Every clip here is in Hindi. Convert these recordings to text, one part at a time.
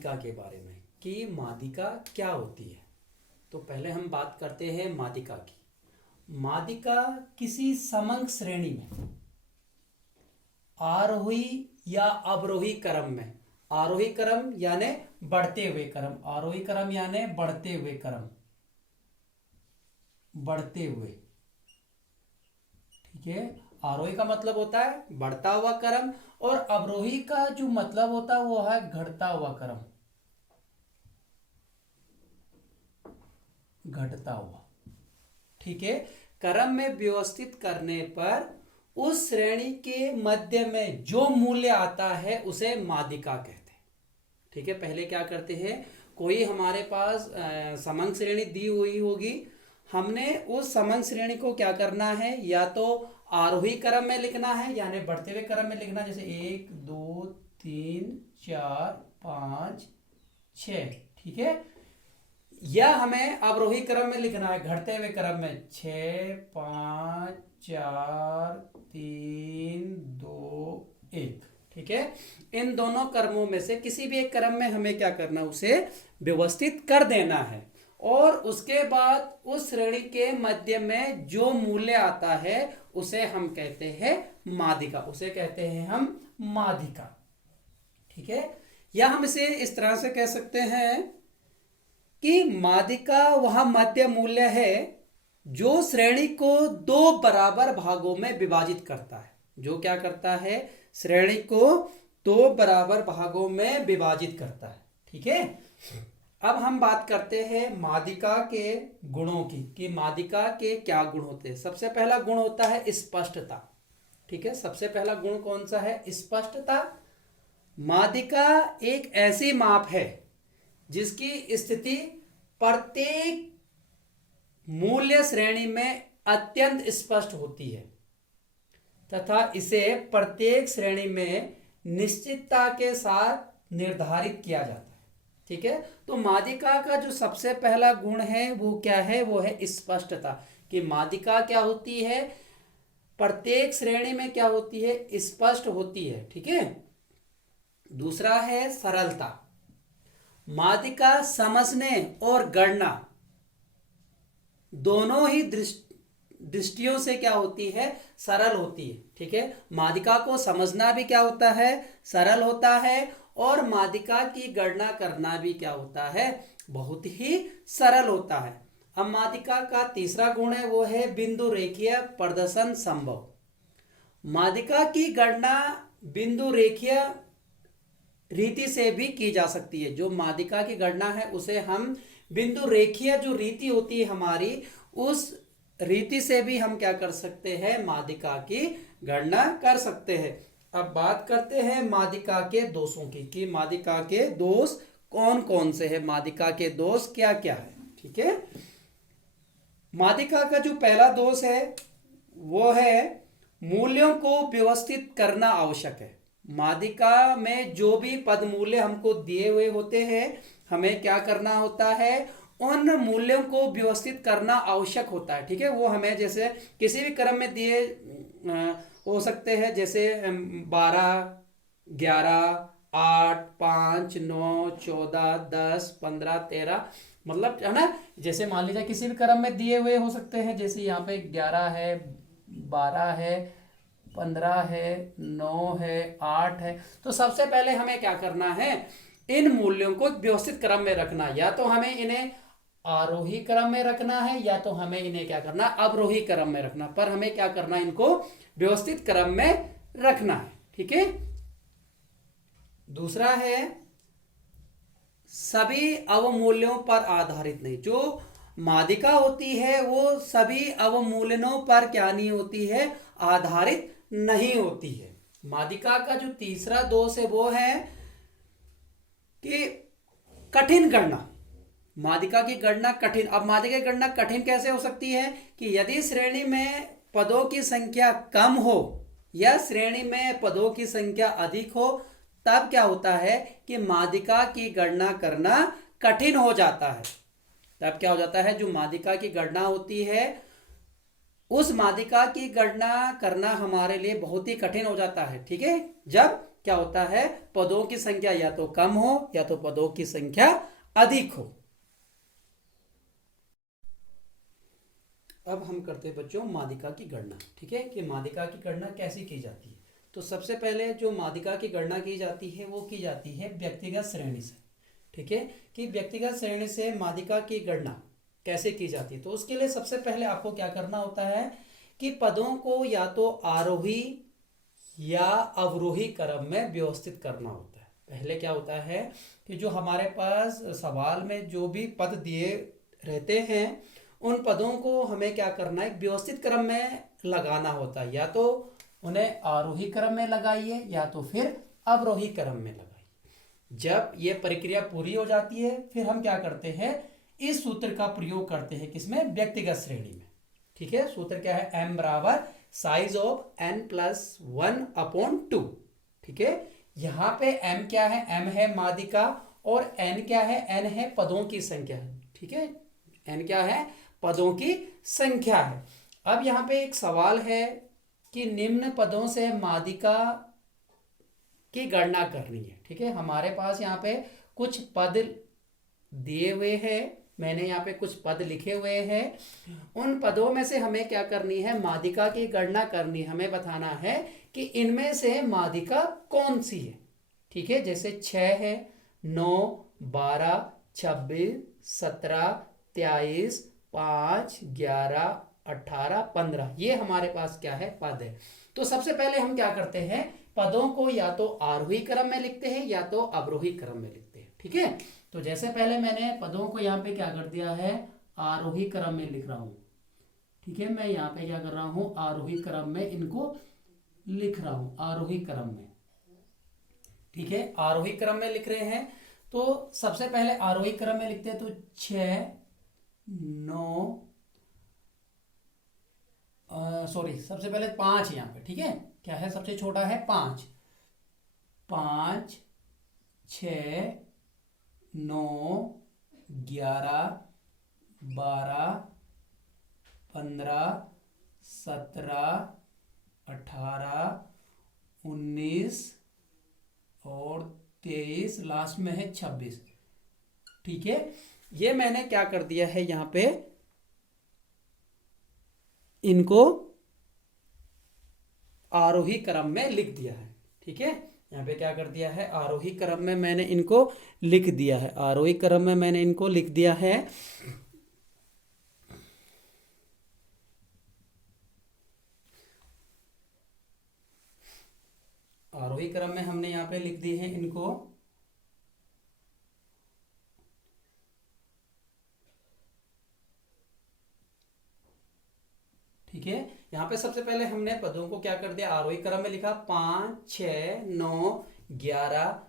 मादिका के बारे में कि मादिका क्या होती है। तो पहले हम बात करते हैं मादिका की। मादिका किसी समंक श्रेणी में आरोही या अवरोही क्रम में, आरोही क्रम यानी बढ़ते हुए क्रम, आरोही क्रम यानी बढ़ते हुए क्रम, बढ़ते हुए, ठीक है। आरोही का मतलब होता है बढ़ता हुआ क्रम और अवरोही का जो मतलब होता है वो है घटता हुआ क्रम, घटता हुआ, ठीक है। क्रम में व्यवस्थित करने पर उस श्रेणी के मध्य में जो मूल्य आता है उसे मादिका कहते हैं, ठीक है। पहले क्या करते हैं, कोई हमारे पास समंक श्रेणी दी हुई होगी, हमने उस समंक श्रेणी को क्या करना है, या तो आरोही क्रम में लिखना है यानी बढ़ते हुए क्रम में लिखना, जैसे 1 2 3 4 5 6, ठीक है। या हमें अवरोही क्रम में लिखना है घटते हुए क्रम में 6 5 4 3 2 1, ठीक है। इन दोनों क्रमों में से किसी भी एक क्रम में हमें क्या करना है, उसे व्यवस्थित कर देना है और उसके बाद उस श्रेणी के मध्य में जो मूल्य आता है उसे हम कहते हैं मादिका, उसे कहते हैं हम मादिका, ठीक है। या हम इसे इस तरह से कह सकते हैं कि मादिका वह मध्य मूल्य है जो श्रेणी को दो बराबर भागों में विभाजित करता है, जो क्या करता है, श्रेणी को दो बराबर भागों में विभाजित करता है, ठीक है। अब हम बात करते हैं मादिका के गुणों की कि मादिका के क्या गुण होते हैं। सबसे पहला गुण होता है स्पष्टता, ठीक है। सबसे पहला गुण कौन सा है, स्पष्टता। मादिका एक ऐसी माप है जिसकी स्थिति प्रत्येक मूल्य श्रेणी में अत्यंत स्पष्ट होती है तथा इसे प्रत्येक श्रेणी में निश्चितता के साथ निर्धारित किया जाता है, ठीक है। तो मादिका का जो सबसे पहला गुण है वो क्या है, वो है स्पष्टता, कि मादिका क्या होती है, प्रत्येक श्रेणी में क्या होती है, स्पष्ट होती है, ठीक है। दूसरा है सरलता। मादिका समझने और गणना दोनों ही दृष्टियों से क्या होती है, सरल होती है, ठीक है। मादिका को समझना भी क्या होता है, सरल होता है और मादिका की गणना करना भी क्या होता है, बहुत ही सरल होता है। अब मादिका का तीसरा गुण है वो है बिंदु रेखीय प्रदर्शन संभव। मादिका की गणना बिंदु रेखीय रीति से भी की जा सकती है। जो मादिका की गणना है उसे हम बिंदु रेखीय जो रीति होती है हमारी, उस रीति से भी हम क्या कर सकते हैं, मादिका की गणना कर सकते हैं। अब बात करते हैं मादिका के दोषों की कि मादिका के दोष कौन कौन से हैं, मादिका के दोष क्या क्या है, ठीक है। मादिका का जो पहला दोष है वो है मूल्यों को व्यवस्थित करना आवश्यक है। मादिका में जो भी पद मूल्य हमको दिए हुए होते हैं, हमें क्या करना होता है, उन मूल्यों को व्यवस्थित करना आवश्यक होता है, ठीक है। वो हमें जैसे किसी भी क्रम में दिए हो सकते हैं, जैसे 12 11 8 5 9 14 10 15 13, मतलब है ना, जैसे मान लीजिए किसी भी क्रम में दिए हुए हो सकते हैं, जैसे यहाँ पे 11 है, 12 है, 15 है, 9 है, 8 है। तो सबसे पहले हमें क्या करना है, इन मूल्यों को व्यवस्थित क्रम में रखना, या तो हमें इन्हें आरोही क्रम में रखना है या तो हमें इन्हें क्या करना, अवरोही क्रम में रखना, पर हमें क्या करना, इनको व्यवस्थित क्रम में रखना है, ठीक है। दूसरा है सभी अवमूल्यों पर आधारित नहीं। जो मादिका होती है वो सभी अवमूल्यों पर क्या नहीं होती है, आधारित नहीं होती है। मादिका का जो तीसरा दोष है वो है कि कठिन गणना। मादिका की गणना कठिन। अब मादिका की गणना कठिन कैसे हो सकती है कि यदि श्रेणी में पदों की संख्या कम हो या श्रेणी में पदों की संख्या अधिक हो, तब क्या होता है कि मादिका की गणना करना कठिन हो जाता है। तब क्या हो जाता है, जो मादिका की गणना होती है उस मादिका की गणना करना हमारे लिए बहुत ही कठिन हो जाता है, ठीक है। जब क्या होता है, पदों की संख्या या तो कम हो या तो पदों की संख्या अधिक हो। अब हम करते हैं बच्चों मादिका की गणना। ठीक है, कि मादिका की गणना कैसी की जाती है। तो सबसे पहले जो मादिका की गणना की जाती है वो की जाती है व्यक्तिगत श्रेणी से। ठीक है, कि व्यक्तिगत श्रेणी से मादिका की गणना कैसे की जाती है। तो उसके लिए सबसे पहले आपको क्या करना होता है कि पदों को या तो आरोही या अवरोही क्रम में व्यवस्थित करना होता है। पहले क्या होता है कि जो हमारे पास सवाल में जो भी पद दिए रहते हैं उन पदों को हमें क्या करना है, व्यवस्थित क्रम में लगाना होता है। या तो उन्हें आरोही क्रम में लगाइए या तो फिर अवरोही क्रम में लगाइए। जब ये प्रक्रिया पूरी हो जाती है फिर हम क्या करते हैं, इस सूत्र का प्रयोग करते हैं, किसमें, व्यक्तिगत श्रेणी में। ठीक है, सूत्र क्या है, m बराबर साइज ऑफ n+1/2। ठीक है, यहां पे m क्या है, m है मादिका और n क्या है, n है पदों की संख्या। ठीक है, n क्या है, पदों की संख्या है। अब यहां पे एक सवाल है कि निम्न पदों से मादिका की गणना करनी है। ठीक है, हमारे पास यहाँ पे कुछ पद दिए हुए हैं, मैंने यहाँ पे कुछ पद लिखे हुए हैं। उन पदों में से हमें क्या करनी है, मादिका की गणना करनी, हमें बताना है कि इनमें से मादिका कौन सी है। ठीक है, जैसे 6 है, 9, 12, 26, 17, 23, 5, 11, 18, 15, ये हमारे पास क्या है, पद है। तो सबसे पहले हम क्या करते हैं, पदों को या तो आरोही क्रम में लिखते हैं या तो अवरोही क्रम में लिखते हैं। ठीक है, तो जैसे पहले मैंने पदों को यहाँ पे क्या कर दिया है, आरोही क्रम में लिख रहा हूं। ठीक है, मैं यहाँ पे क्या कर रहा हूं, आरोही क्रम में इनको लिख रहा हूं, आरोही क्रम में। ठीक है, आरोही क्रम में लिख रहे हैं। तो सबसे पहले आरोही क्रम में लिखते हैं, तो 6, 9, सॉरी सबसे पहले 5 यहाँ पे। ठीक है, क्या है, सबसे छोटा है 5, 5, 6, 9, 11, 12, 15, 17, 18, 19 और 23, लास्ट में है 26। ठीक है, ये मैंने क्या कर दिया है, यहाँ पे इनको आरोही क्रम में लिख दिया है। ठीक है, यहाँ पे क्या कर दिया है, आरोही क्रम में मैंने इनको लिख दिया है, आरोही क्रम में मैंने इनको लिख दिया है। आरोही क्रम में हमने यहाँ पे लिख दिए हैं इनको। ठीक है, यहाँ पे सबसे पहले हमने पदों को क्या कर दिया, आरोही क्रम में लिखा, 5, 6, 9, 11,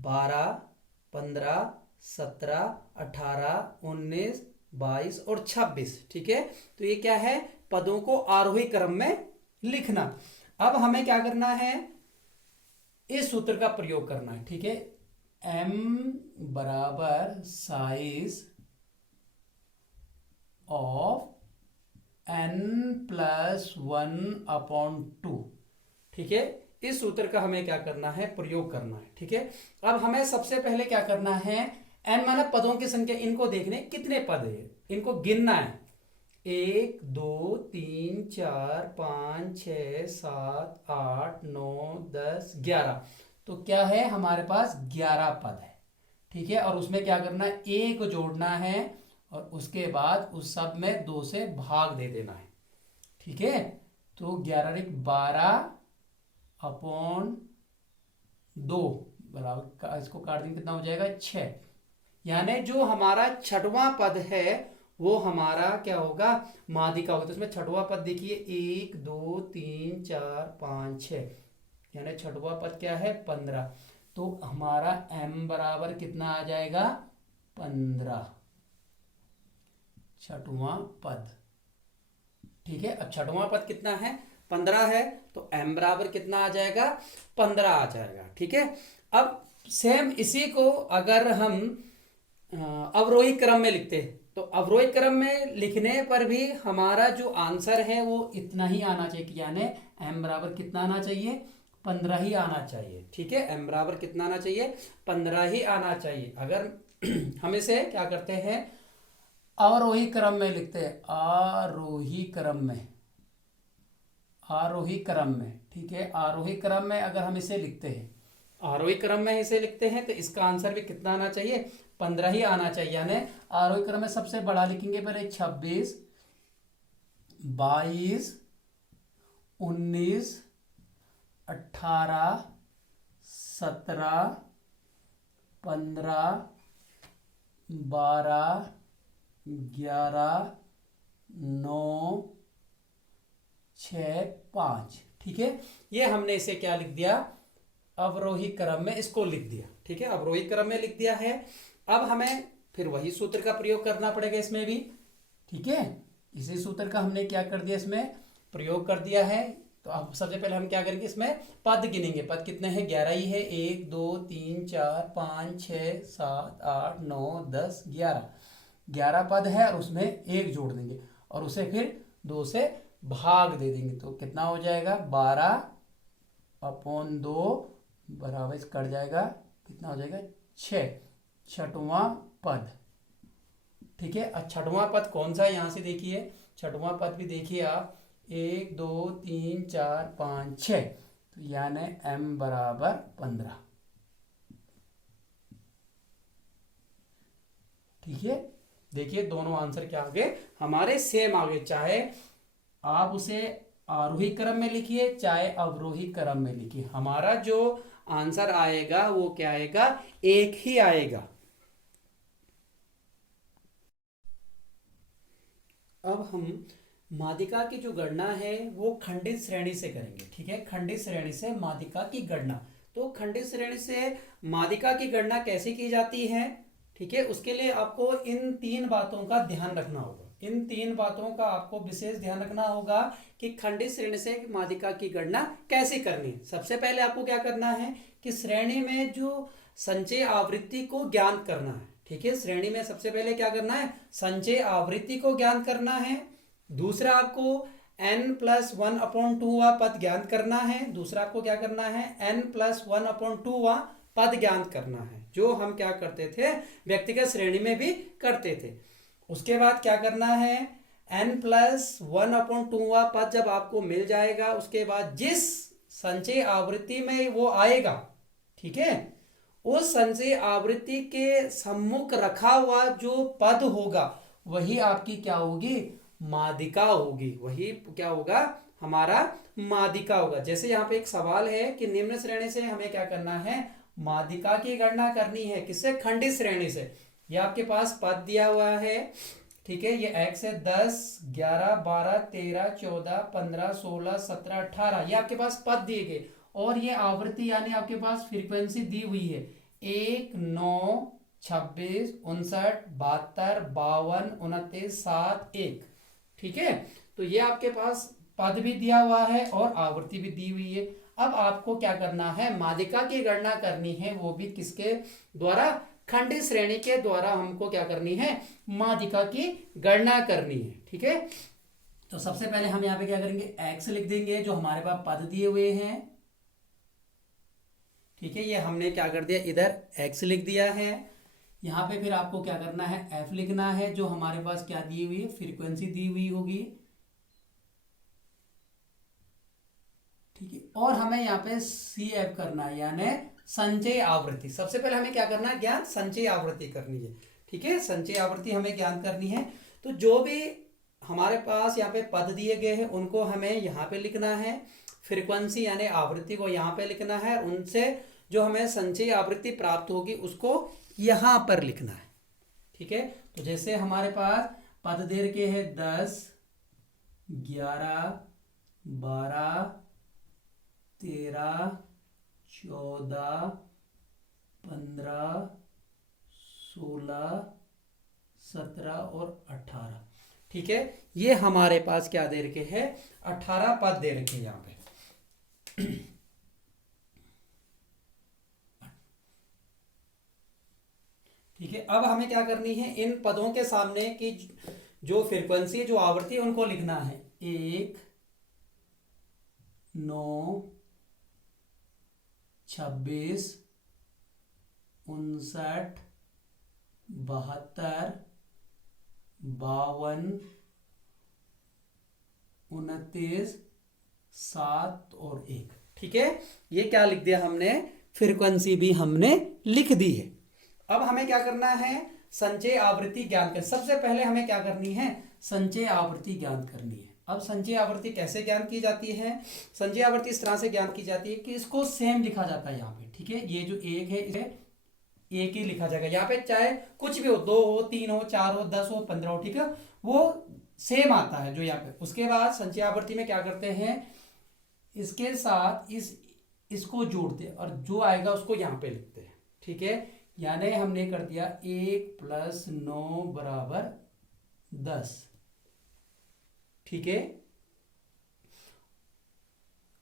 12, 15, 17, 18, 19, 22 और 26। ठीक है, तो ये क्या है, पदों को आरोही क्रम में लिखना। अब हमें क्या करना है, इस सूत्र का प्रयोग करना है। ठीक है, m बराबर साइज ऑफ n+1/2। ठीक है, इस सूत्र का हमें क्या करना है, प्रयोग करना है। ठीक है, अब हमें सबसे पहले क्या करना है, n माना पदों की संख्या, इनको देखने कितने पद है, इनको गिनना है। 1, 2, 3, 4, 5, 6, 7, 8, 9, 10, 11। तो क्या है, हमारे पास 11 पद है। ठीक है, और उसमें क्या करना है, 1 जोड़ना है और उसके बाद उस सब में 2 से भाग दे देना है। ठीक है, तो 11/12/2 बराबर, इसको काट देंगे, कितना हो जाएगा, 6। यानी जो हमारा छठवां पद है वो हमारा क्या होगा, मादिका होगा। तो इसमें छठवां पद देखिए, 1, 2, 3, 4, 5, 6, यानी छठवां पद क्या है, 15। तो हमारा m बराबर कितना आ जाएगा, 15, छठवां पद। ठीक है, अब छठवां पद कितना है, 15 है, तो m बराबर कितना आ जाएगा, 15 आ जाएगा। ठीक है, अब सेम इसी को अगर हम अवरोही क्रम में लिखते हैं, तो अवरोही क्रम में लिखने पर भी हमारा जो आंसर है वो इतना ही आना चाहिए, यानी m बराबर कितना आना चाहिए, 15 ही आना चाहिए। ठीक है, m बराबर कितना आना चाहिए, 15 ही आना चाहिए। अगर हम इसे क्या करते हैं, अवरोही क्रम में लिखते हैं, आरोही क्रम में, आरोही क्रम में। ठीक है, आरोही क्रम में अगर हम इसे लिखते हैं, आरोही क्रम में इसे लिखते हैं, तो इसका आंसर भी कितना आना चाहिए, 15 ही आना चाहिए। यानी आरोही क्रम में सबसे बड़ा लिखेंगे पहले 26, 22, 19, 18, 17, 15, 12, 11, 9, 6, 5। ठीक है, ये हमने इसे क्या लिख दिया, अवरोही क्रम में इसको लिख दिया। ठीक है, अवरोही क्रम में लिख दिया है। अब हमें फिर वही सूत्र का प्रयोग करना पड़ेगा इसमें भी। ठीक है, इसी सूत्र का हमने क्या कर दिया, इसमें प्रयोग कर दिया है। तो अब सबसे पहले हम क्या करेंगे, इसमें पद गिनेंगे। पद कितने हैं, 11 ही है, 1 2 3 4 5 6 7 8 9 10 11, 11 पद है और उसमें 1 जोड़ देंगे और उसे फिर 2 से भाग दे देंगे। तो कितना हो जाएगा, 12/2 बराबर कट जाएगा, कितना हो जाएगा, 6, छठवां पद। ठीक है, छठवां पद कौन सा है, यहां से देखिए, छठवां पद भी देखिए आप, 1 2 3 4 5 6, तो यानी m बराबर 15। ठीक है, देखिए दोनों आंसर क्या आ गए हमारे, सेम आ गए। चाहे आप उसे आरोही क्रम में लिखिए चाहे अवरोही क्रम में लिखिए, हमारा जो आंसर आएगा वो क्या आएगा, एक ही आएगा। अब हम मादिका की जो गणना है वो खंडित श्रेणी से करेंगे। ठीक है, खंडित श्रेणी से मादिका की गणना। तो खंडित श्रेणी से मादिका की गणना कैसे की जाती है, ठीक है, उसके लिए आपको इन 3 बातों का ध्यान रखना होगा। इन 3 बातों का आपको विशेष ध्यान रखना होगा कि खंडित श्रेणी से मादिका की गणना कैसे करनी है। सबसे पहले आपको क्या करना है कि श्रेणी में जो संचय आवृत्ति को ज्ञात करना है। ठीक है, श्रेणी में सबसे पहले क्या करना है, संचय आवृत्ति को ज्ञात करना है। दूसरा आपको n+1/2 पद ज्ञात करना है। दूसरा आपको क्या करना है, n+1/2 पद ज्ञात करना है, जो हम क्या करते थे, व्यक्तिगत श्रेणी में भी करते थे। उसके बाद क्या करना है, n+1/2 पद जब आपको मिल जाएगा, उसके बाद जिस संचय आवृत्ति में वो आएगा, ठीक है, उस संचय आवृत्ति के सम्मुख रखा हुआ जो पद होगा वही आपकी क्या होगी, मादिका होगी। वही क्या होगा, हमारा मादिका होगा। जैसे यहाँ पे एक सवाल है कि निम्न श्रेणी से हमें क्या करना है, मादिका की गणना करनी है। किससे, खंडित श्रेणी से। ये आपके पास पद दिया हुआ है। ठीक है, ये x है 10 11 12 13 14 15 16 17 18, ये आपके पास पद दिए गए और ये आवृत्ति यानी आपके पास फ्रीक्वेंसी दी हुई है 1 9 26 59 72 52 29 7 1। ठीक है, तो ये आपके पास पद भी दिया हुआ है और आवृत्ति भी दी हुई है। अब आपको क्या करना है, मादिका की गणना करनी है, वो भी किसके द्वारा, खंडित श्रेणी के द्वारा हमको क्या करनी है, मादिका की गणना करनी है। ठीक है, तो सबसे पहले हम यहाँ पे क्या करेंगे, x लिख देंगे जो हमारे पास पद दिए हुए हैं। ठीक है, ये हमने क्या कर दिया, इधर x लिख दिया है। यहाँ पे फिर आपको क्या करना है, f लिखना है जो हमारे पास क्या दी हुई है, फ्रीक्वेंसी दी हुई होगी। ठीक है, और हमें यहाँ पे CF करना है यानी संचय आवृत्ति। सबसे पहले हमें क्या करना है, ज्ञान संचय आवृत्ति करनी है। ठीक है, संचय आवृत्ति हमें ज्ञान करनी है। तो जो भी हमारे पास यहाँ पे पद दिए गए हैं उनको हमें यहाँ पे लिखना है, फ्रीक्वेंसी यानी आवृत्ति को यहाँ पे लिखना है, उनसे जो हमें संचय आवृत्ति प्राप्त होगी उसको यहाँ पर लिखना है। ठीक है, तो जैसे हमारे पास पद दे रखे हैं 10 11 12 13 14 15 16 17 और 18। ठीक है, ये हमारे पास क्या दे रखे हैं, 18 पद दे रखे हैं यहाँ पे। ठीक है, अब हमें क्या करनी है, इन पदों के सामने की जो फ्रीक्वेंसी जो आवृत्ति उनको लिखना है, 1 9 26, 59, 72, 52, 29, 7 और 1। ठीक है, ये क्या लिख दिया हमने, फ्रीक्वेंसी भी हमने लिख दी है। अब हमें क्या करना है, संचय आवृत्ति ज्ञात कर। सबसे पहले हमें क्या करनी है, संचय आवृत्ति ज्ञात करनी है। अब संचय आवृत्ति कैसे ज्ञात की जाती है, संचय आवृत्ति इस तरह से ज्ञात की जाती है कि इसको सेम लिखा जाता है यहाँ पे। ठीक है, ये जो एक है इसे एक ही लिखा जाएगा यहाँ पे, चाहे कुछ भी हो, 2 हो, 3 हो, 4 हो, 10 हो, 15 हो। ठीक है, वो सेम आता है जो यहाँ पे। उसके बाद संचय आवृत्ति में क्या करते हैं, इसके साथ इसको जोड़ते हैं और जो आएगा उसको यहाँ पे लिखते हैं। ठीक है, यानी हमने कर दिया 1 + 9 बराबर 10। ठीक है,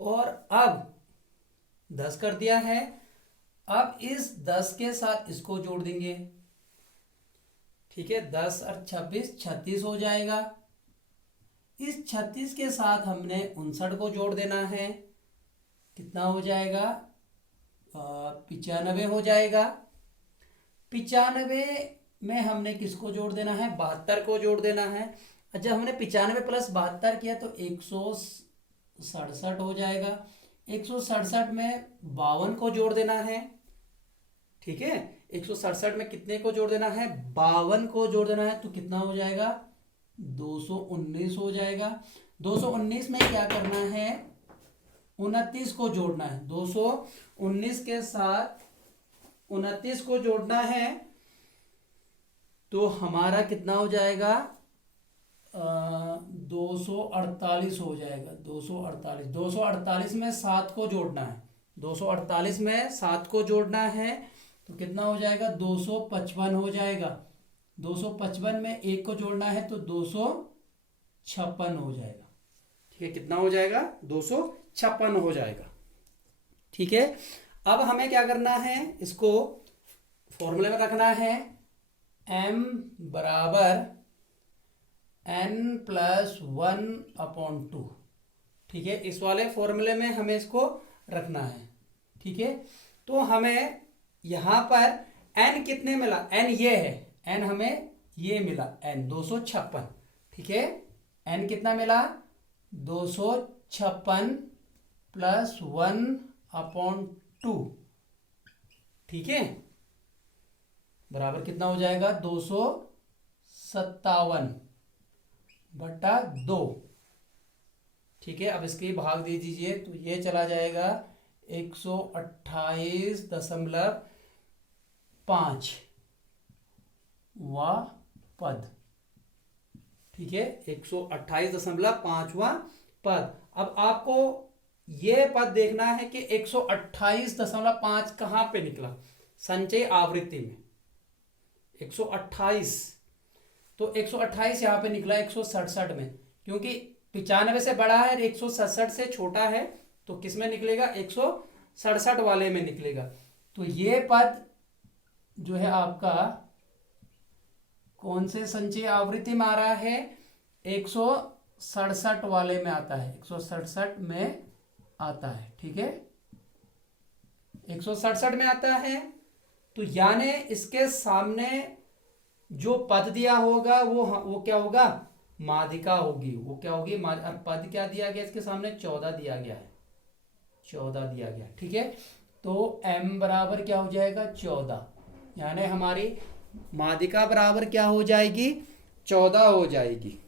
और अब 10 कर दिया है। अब इस 10 के साथ इसको जोड़ देंगे। ठीक है, 10 और 26, 36 हो जाएगा। इस 36 के साथ हमने 59 को जोड़ देना है। कितना हो जाएगा, 95 हो जाएगा। 95 में हमने किसको जोड़ देना है, 72 को जोड़ देना है। अच्छा, हमने 95 + 72 किया तो 167 हो जाएगा। 167 में 52 को जोड़ देना है। ठीक है, 167 में कितने को जोड़ देना है, 52 को जोड़ देना है। तो कितना हो जाएगा, 219 हो जाएगा। 219 में क्या करना है, 29 को जोड़ना है। 219 के साथ 29 को जोड़ना है तो हमारा कितना हो जाएगा, 248 हो जाएगा। 248 में 7 को जोड़ना है। 248 में 7 को जोड़ना है तो कितना हो जाएगा, 255 हो जाएगा। 255 में 1 को जोड़ना है तो 256 हो जाएगा। ठीक है, कितना हो जाएगा, 256 हो जाएगा। ठीक है, अब हमें क्या करना है, इसको फॉर्मूले में रखना है। m बराबर n + 1/2। ठीक है, इस वाले फॉर्मूले में हमें इसको रखना है। ठीक है, तो हमें यहां पर n कितने मिला, n ये है, n हमें ये मिला, n 256। ठीक है, n कितना मिला, 256 + 1/2। ठीक है, बराबर कितना हो जाएगा, 257/2। ठीक है, अब इसके भाग दे दीजिए तो ये चला जाएगा 128.5 पद। ठीक है, 128.5वां पद। अब आपको ये पद देखना है कि 128.5 कहां पे निकला, संचय आवृत्ति में 128। तो 128 यहां पे निकला 167 में, क्योंकि 95 से बड़ा है, 167 से छोटा है, तो किस में निकलेगा, 167 वाले में निकलेगा। तो ये पद जो है आपका कौन से संचय आवृत्ति में आ रहा है, 167 वाले में आता है, 167 में आता है। ठीक है, 167 में आता है। तो यानी इसके सामने जो पद दिया होगा वो क्या होगा, माध्यिका होगी। वो क्या होगी, और पद क्या दिया गया इसके सामने, 14 दिया गया है, 14 दिया गया। ठीक है, तो m बराबर क्या हो जाएगा, 14। यानी हमारी माध्यिका बराबर क्या हो जाएगी, 14 हो जाएगी।